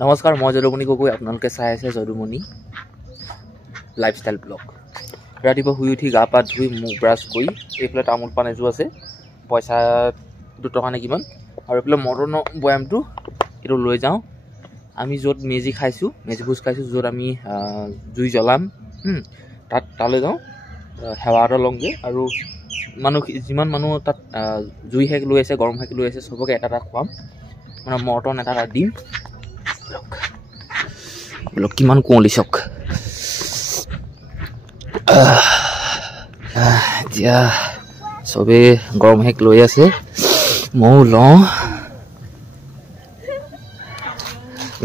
নমস্কাৰ মই যদুমণি গগৈ আপোনালোকে চাই আছে যদুমণি লাইফষ্টাইল ব্লগ ৰাতিপুৱা শুই উঠি গা পা ধুই মুখ ব্ৰাছ কৰি এইফালে তামোল পাণ এযোৰ আছে পইচা 2 টকা নে কিমান আৰু এইফালে মটনৰ বয়ামটো এইটো লৈ যাওঁ আমি য'ত মেজি খাইছোঁ মেজি ভোজ খাইছোঁ য'ত আমি জুই জ্বলাম তালৈ যাওঁ সেৱা এটা লওঁগৈ আৰু মানুহ যিমান মানুহ তাত জুই শেষ লৈ আছে গৰম শেষ লৈ আছে চবকে এটা এটা খুৱাম মানে মটন এটা দিম ব্লগ কিমান কুঁৱলী চক এতিয়া চবেই গৰম শেষ লৈ আছে ময়ো লওঁ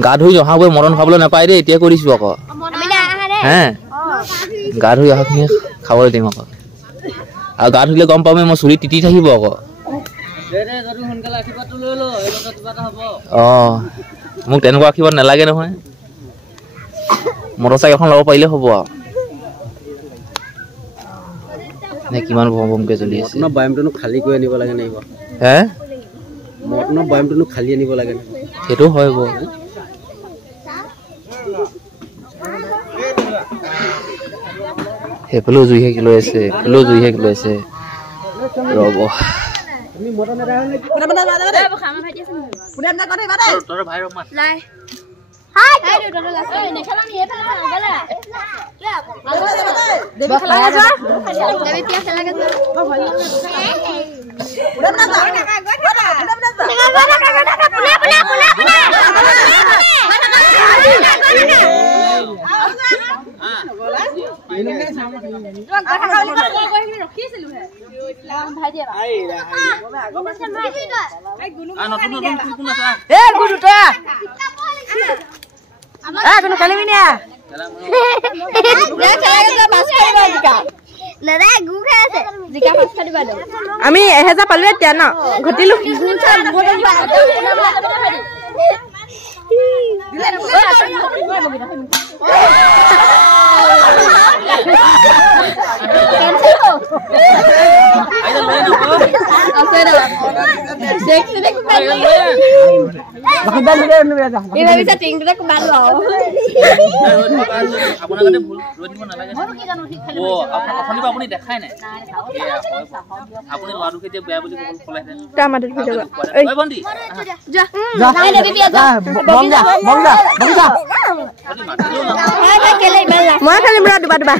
গা ধুই অহাবোৰে মটন খাবলৈ নাপায় দেই এতিয়া কৰিছোঁ আকৌ হে গা ধুই অহাখিনি খাবলৈ দিম আকৌ আৰু গা ধুলে গম পামেই মই চুলি তিতি থাকিব আকৌ অঁ মোক তেনেকুৱা আশীৰ্বাদ নালাগে নহয় মটৰচাইকেলখন ল'ব পাৰিলে হ'ব আৰু নে কিমান ভম ভমকৈ চলি আছে বয়ামটো খালী কৰি আনিব লাগে নাই হে মটনৰ বয়ামটো খালী আনিব লাগে সেইটো হয় বাৰু সেইফালেও জুই শেষ লৈ আছে এইফালেও জুই শেষ লৈ আছে ৰ'ব আমি 1000 পালো এতিয়া ন ঘটিলো মই খালি বুঢ়া দুবা দুবা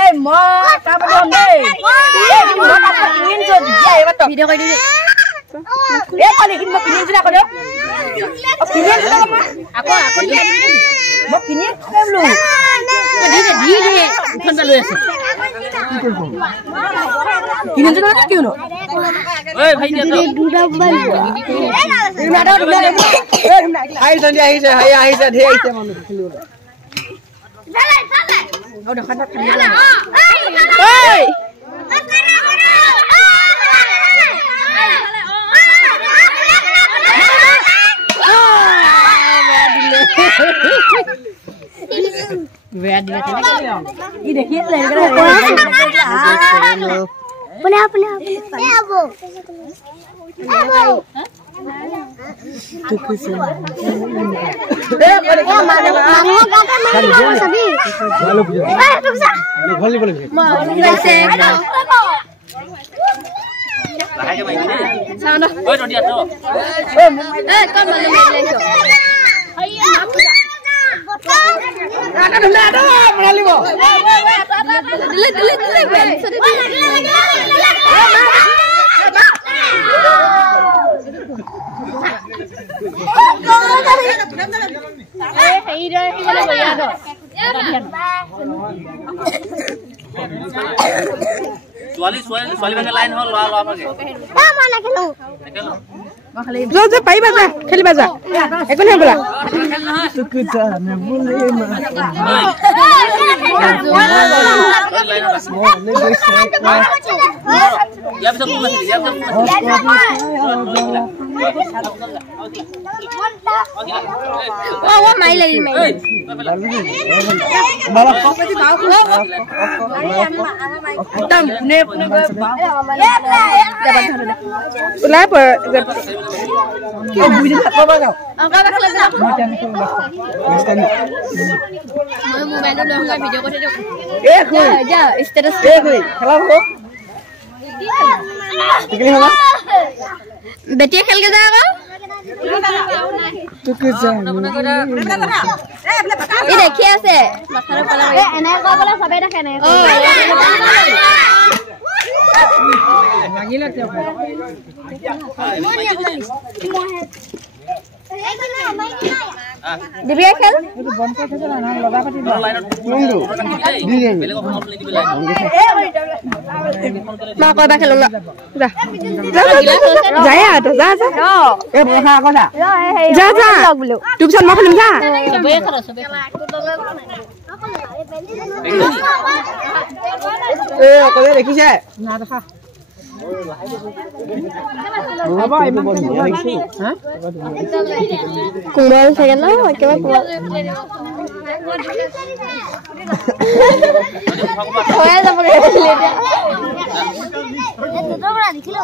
এই মই কাম কৰিম দেই ভিডিঅ' কৰি দিবি এই পানী কিন মই কিনি দিলা কৰো কিনি দিলা আকৌ মই কিনি খামলো দি উঠন লৈ আছে কিনি দিলা কিয় ন ওই ভাই দিয়া দুটা বালিব এই নাডা আই সন্ধ্যা আহিছে হাই আহিছে ধে আহিছে মানুহ খেলিব Oh, dah kena kena. Hey! Where did you get? Ini hit lagi. Punya. Abo. Suali bagai lain hal lah apa ke? Mana kelu? যা যা পাৰিবা যা খেলিবা যা একো নাই বোলা बेटिया खेल के जाएगा ये देखिए ऐसे एने को बोला सबे रखे ने दिव्या खेल मां कोई बा खेलूंगा जा जाया तो जा जा ए हां को जा जा जा ट्यूशन में खेलूं जा सबे करो सबे ए कोले देखिছে না দেখা कुमार থাকে না একেবারে হয়ে যাব রে তোমরা দেখিলো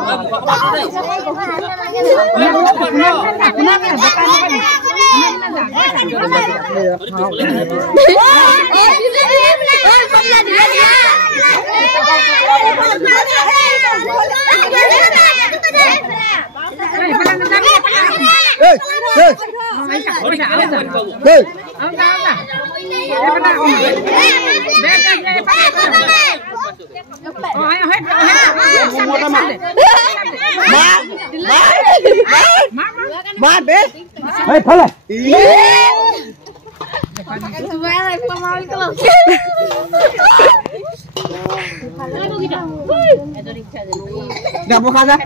Gak mau kaza?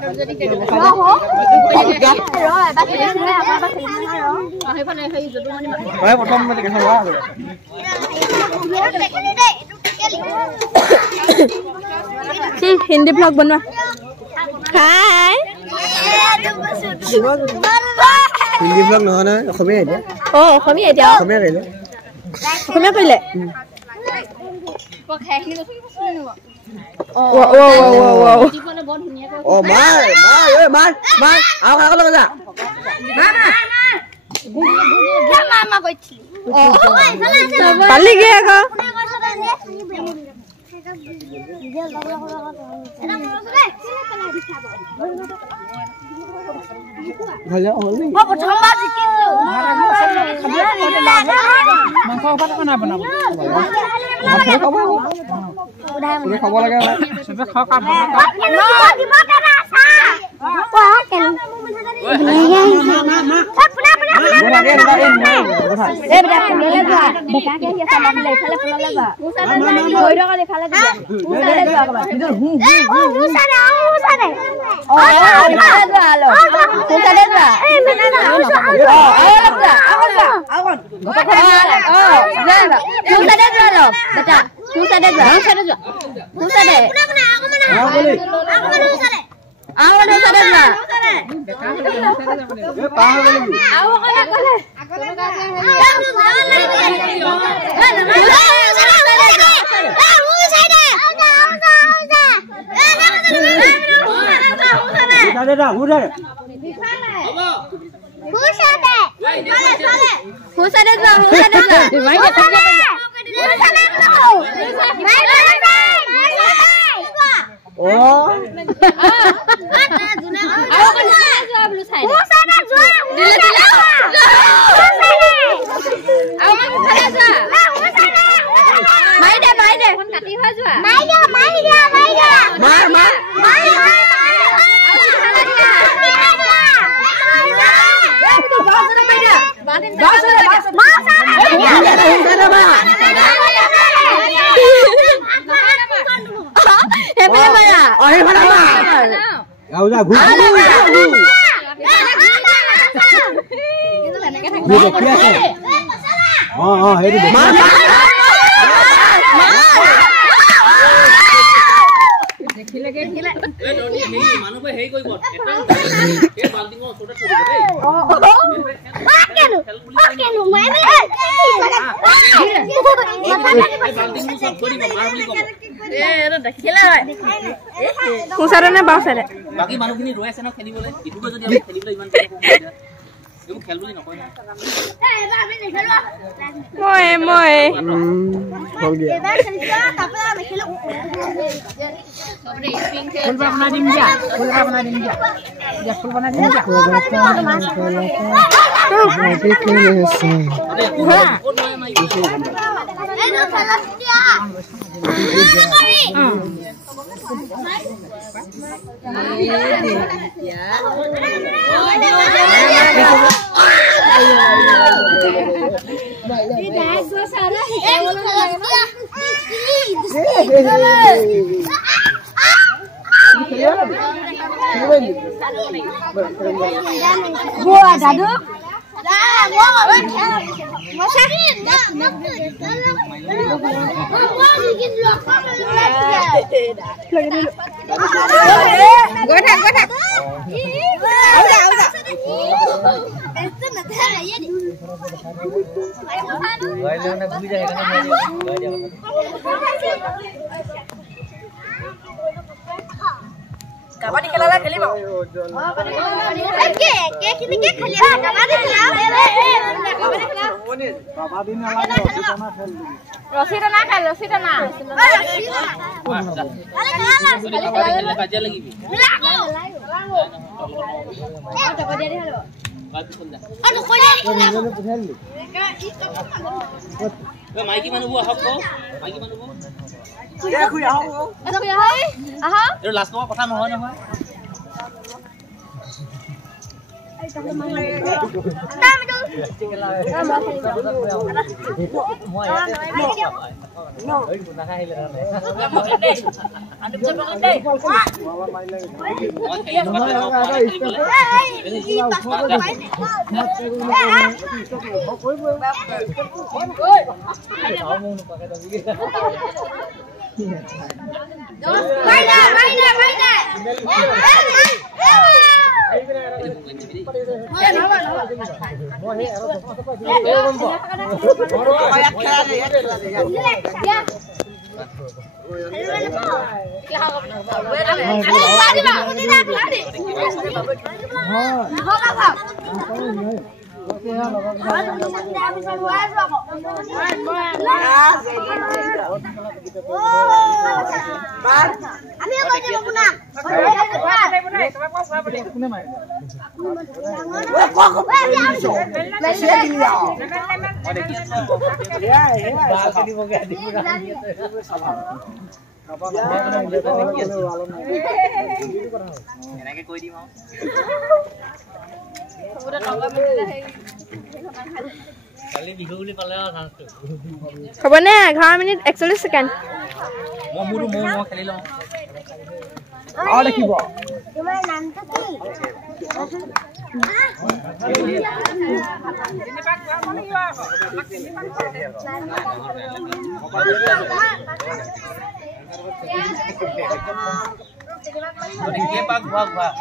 Hindi vlog बनवा. Hai. Hindi vlog নহয় না অসমীয়া এতিয়া অসমীয়া এতিয়া অসমীয়া কইলে অসমীয়া কইলে Ayo, দেখি আছে হেৰি মানুহে হেৰি কৰিব এই বাল্টিঙৰ ওচৰতে থৈ দিব বাকী মানুহখিনি ৰৈ আছে ন খেলিবলৈ ইটোকে যদি আমি খেলিবলৈ ইমান এইবোৰ খেল বুলি নকয় কাবাডী খেলা খেলিব মাইকী মানুহবোৰ আহক মাইকী মানুহবোৰ লাষ্ট কথা নহয় নহয় হবনে 11 মিনিট 41 সেকেন্ড খেলি লওঁ দেখিব তোমাৰ নামটো কি ये पाक भाग भाग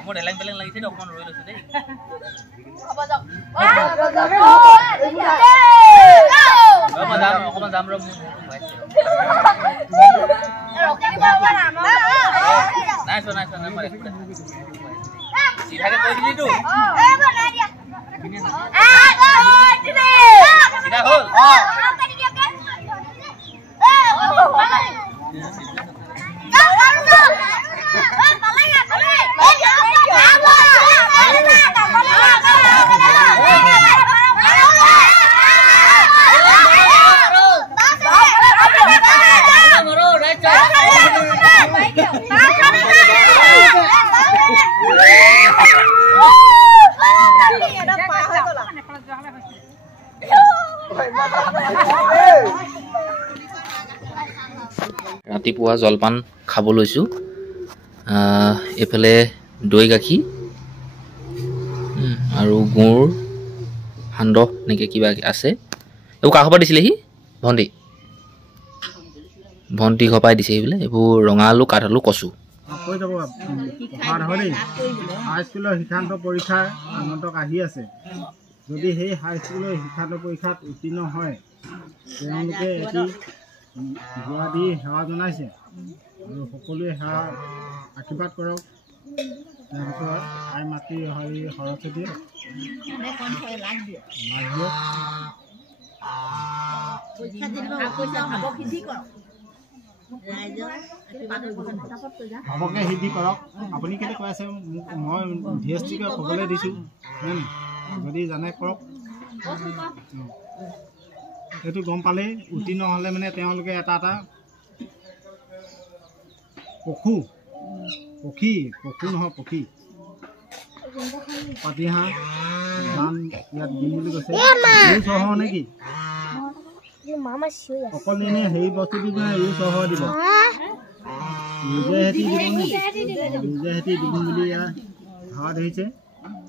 মোৰ এলাং বেলেং লাগিছে অকমান ৰৈ লৈছে দেই হ'ব যাওক অকমান যাম ৰ নাই চিধাকে কৈ দিলি তো চিধা হ'ল ৰাতিপুৱা জলপান খাব লৈছোঁ এইফালে দৈ গাখীৰ আৰু গুড় সান্দহ এনেকৈ কিবা আছে এইবোৰ কাৰ ঘৰ পৰা দিছিলেহি ভণ্টি ঘৰ পৰাই দিছে বোলে এইবোৰ ৰঙা আলু কাঠ আলু কচু হাইস্কুলৰ শিক্ষান্ত পৰীক্ষাৰ আগন্তুক আহি আছে যদি সেই হাইস্কুলৰ শিক্ষান্ত পৰীক্ষাত উত্তীৰ্ণ হয় তেওঁলোকে এটি যোৱা দি সেৱা জনাইছে আৰু সকলোৱে সেৱা আশীৰ্বাদ কৰক তেওঁলোকৰ আই মাতৃ হৰি সৰস্বতী সবকে সিদ্ধি কৰক আপুনি কেলৈ কৈ আছে মই DSTক ক'বলৈ দিছোঁ যদি জানে কৰক সেইটো গম পালেই উত্তীৰ্ণ হ'লে মানে তেওঁলোকে এটা এটা পশু নহয় পক্ষী পাতিহাঁহ ধান ইয়াত দিম বুলি কৈছে চহৰ নেকি অকল এনেই হেৰি বস্তু দিব চহৰ দিব নিজে হেঁতি দিম বুলি ইয়াত ভাৱ ধৰিছে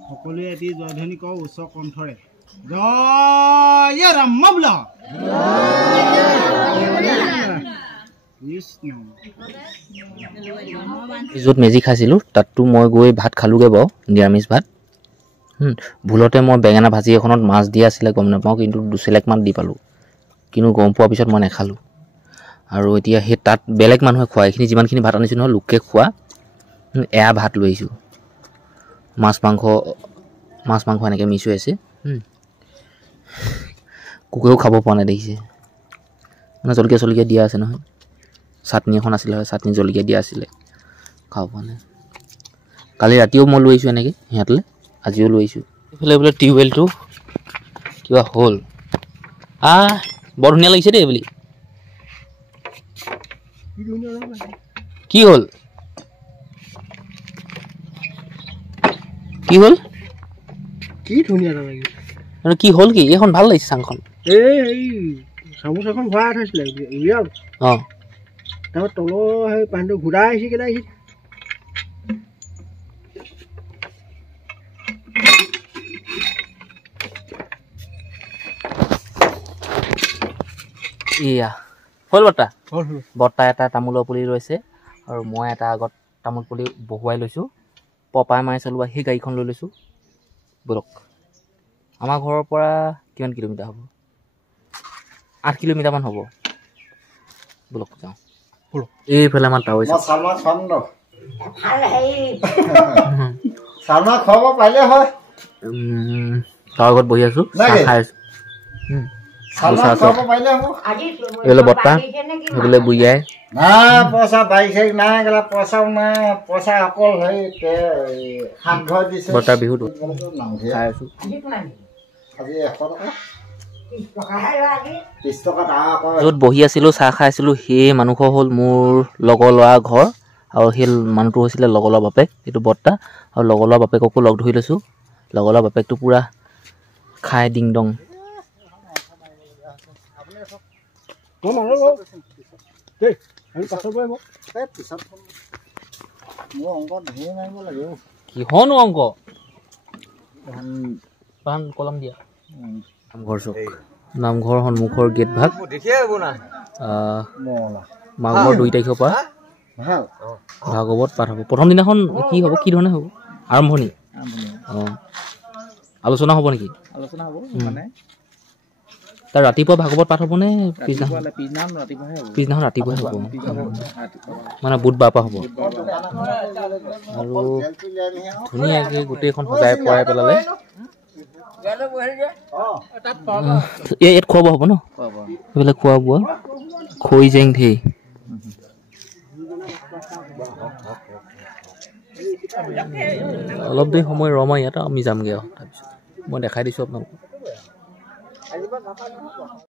সকলোৱে এটি জয়ধ্বনি কওঁ উচ্চ কণ্ঠৰে জয় ৰাম বোলা য'ত মেজি খাইছিলোঁ তাততো মই গৈ ভাত খালোঁগৈ বাৰু নিৰামিষ ভাত ভুলতে মই বেঙেনা ভাজি এখনত মাছ দিয়া আছিলে গম নাপাওঁ কিন্তু 2 চেলেকমান দি পালোঁ কিন্তু গম পোৱাৰ পিছত মই নেখালোঁ আৰু এতিয়া সেই তাত বেলেগ মানুহে খোৱা এইখিনি যিমানখিনি ভাত আনিছোঁ নহয় লোকে খোৱা এয়া ভাত লৈ আহিছোঁ মাছ মাংস এনেকৈ মিছ হৈ আছে কুকুৰেও খাব পৰা নাই দেখিছে মানে জলকীয়া দিয়া আছে নহয় চাটনি এখন আছিলে হয় চাটনি জলকীয়া দিয়া আছিলে খাব পৰা নাই কালি ৰাতিও মই লৈ আহিছোঁ এনেকৈ সিহঁতলৈ আজিও লৈ আহিছোঁ এইফালে বোলে টিউবৱেলটো কিবা হ'ল বৰ ধুনীয়া লাগিছে দেই বুলি কি হ'ল কি ধুনীয়া লাগে কি হ'ল কি এইখন ভাল লাগিছে চাংখন এই চামুচ এখন ভৰাই থৈছিলে উলিয়াও তাৰপৰা তলৰ সেই পানীটো ঘূৰাই আহিছে কেনে আহিছে এয়া হ'ল বৰ্তা এটা তামোলৰ পুলি ৰৈছে আৰু মই এটা আগত তামোল পুলি বহুৱাই লৈছোঁ পপাই মাৰি চলোৱা সেই গাড়ীখন লৈ লৈছোঁ বলক আমাৰ ঘৰৰ পৰা কিমান কিলোমিটাৰ হ'ব 8 কিলোমিটাৰমান হ'ব বলক যাওঁ এইফালে আমাৰ টাউ তাৰ আগত বহি আছোঁ খাই আছোঁ এইফালে বৰ্তা সেইফালে বুঢ়িয়াই বৰ্তাৰ বিহুটো খাই আছোঁ য'ত বহি আছিলোঁ চাহ খাই আছিলোঁ সেই মানুহ হ'ল মোৰ লগৰ ল'ৰা ঘৰ আৰু সেই মানুহটো হৈছিলে লগৰ ল'ৰা বাপেক এইটো বৰ্তা আৰু লগৰ ল'ৰা বাপেককো লগ ধৰি লৈছোঁ লগৰ ল'ৰা বাপেকটো পূৰা খাই ডিং ডং কিহনো অংক কলম দিয়া নামঘৰ চুক নামঘৰ সন্মুখৰ গেট ভাগ মাঘৰ 2 তাৰিখৰ পৰা ভাগৱত পাঠ হ'ব প্ৰথম দিনাখন কি হ'ব কি ধৰণে হ'ব আৰম্ভণি আলোচনা হ'ব নেকি তাৰ ৰাতিপুৱা ভাগৱত পাঠ হ'বনে পিছদিনাখন ৰাতিপুৱাই হ'ব মানে বুধবাৰ পৰা হ'ব আৰু ধুনীয়াকৈ গোটেইখন সজাই পৰাই পেলালে ইয়াত খোৱা বোৱা হ'ব ন এইবিলাক খোৱা বোৱা খৈ জেং ধেই অলপ দেৰি সময় ৰমাই ইয়াত আমি যামগৈ আৰু তাৰপিছত মই দেখাই দিছোঁ আপোনালোকক